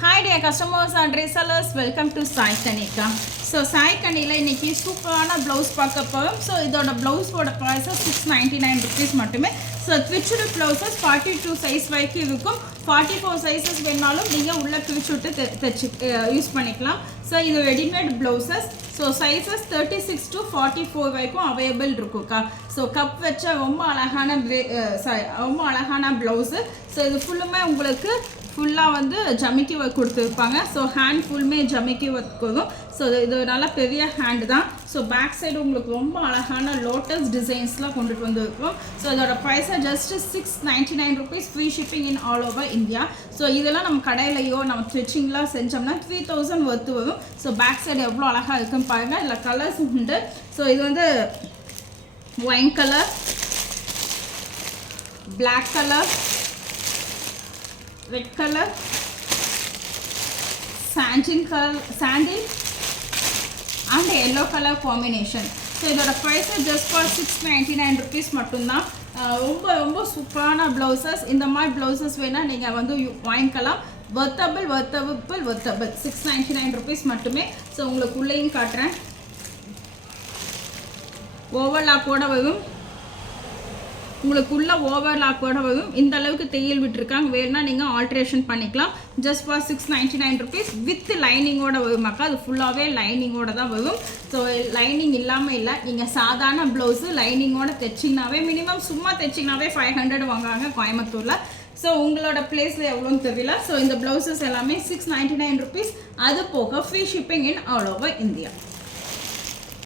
Hi dear customers and resellers, welcome to Sai Kanika. So Sai Kanila இன்னைக்கு சூப்பரான blouse பார்க்க போறோம். So இதோட ப்ளவுஸோட ப்ரைஸ் ₹699 மட்டுமே. ஸோ ட்விச்சடு ப்ளவுசஸ் 42 சைஸ் வரைக்கும் இருக்கும். 44 சைஸஸ் வேணாலும் நீங்கள் உள்ளே பிரிச்சு விட்டு தைச்சு யூஸ் பண்ணிக்கலாம். ஸோ இது readymade blouses. So sizes 36 to 44 வரைக்கும் அவைலபிள் இருக்குக்கா. ஸோ கப் வச்ச ரொம்ப அழகான ப்ளவுஸு. ஸோ இது ஃபுல்லுமே உங்களுக்கு ஃபுல்லாக வந்து ஜமிக்கி ஒர்க் கொடுத்துருப்பாங்க. ஸோ ஹேண்ட் ஃபுல்லுமே ஜமிக்கி ஒர்க் வரும். ஸோ இது நல்லா பெரிய ஹேண்டு தான். ஸோ பேக் சைடு உங்களுக்கு ரொம்ப அழகான லோட்டஸ் டிசைன்ஸ்லாம் கொண்டுட்டு வந்துருக்கோம். ஸோ இதோட ப்ரைஸை just ₹699 free shipping in all over India. So இதெல்லாம் நம்ம கடையிலையோ நம்ம ஸ்டிச்சிங்லாம் செஞ்சோம்னா 3000 ஒர்த்து வரும். ஸோ பேக் சைடு எவ்வளோ அழகாக இருக்குன்னு பாருங்கள். இதில் கலர்ஸ் உண்டு. ஸோ இது வந்து wine colour, black colour, red colour, sandal and yellow colour combination. So இதோட ப்ரைஸு ஜஸ்ட் ஃபார் ₹699 மட்டும்தான். ரொம்ப ரொம்ப சூப்பரான ப்ளவுசஸ். இந்த மாதிரி ப்ளவுசஸ் வேணால் நீங்கள் வந்து வாங்கிக்கலாம். வர்த்தபிள் ₹699 மட்டுமே. ஸோ உங்களுக்கு உள்ளேயும் காட்டுறேன். ஓவர்லாக்கோட வரும். உங்களுக்கு ஓவர்லாக்கோட வரும். இந்த அளவுக்கு தையல் விட்டுருக்காங்க. வேணும்னா நீங்கள் ஆல்ட்ரேஷன் பண்ணிக்கலாம். ஜஸ்ட் ஃபார் ₹699 வித் லைனிங்கோட வருமாக்கா. அது ஃபுல்லாகவே லைனிங்கோட தான் வரும். ஸோ லைனிங் இல்லாமல் இல்லை. நீங்கள் சாதாரண ப்ளவுஸு லைனிங்கோட தைச்சிங்கனாவே மினிமம் சும்மா தைச்சிங்கனாவே 500 வாங்குறாங்க கோயம்புத்தூரில். ஸோ உங்களோட பிளேஸில் எவ்வளோன்னு தெரியல. ஸோ இந்த ப்ளவுசஸ் எல்லாமே ₹699. அது போக free shipping in all over India.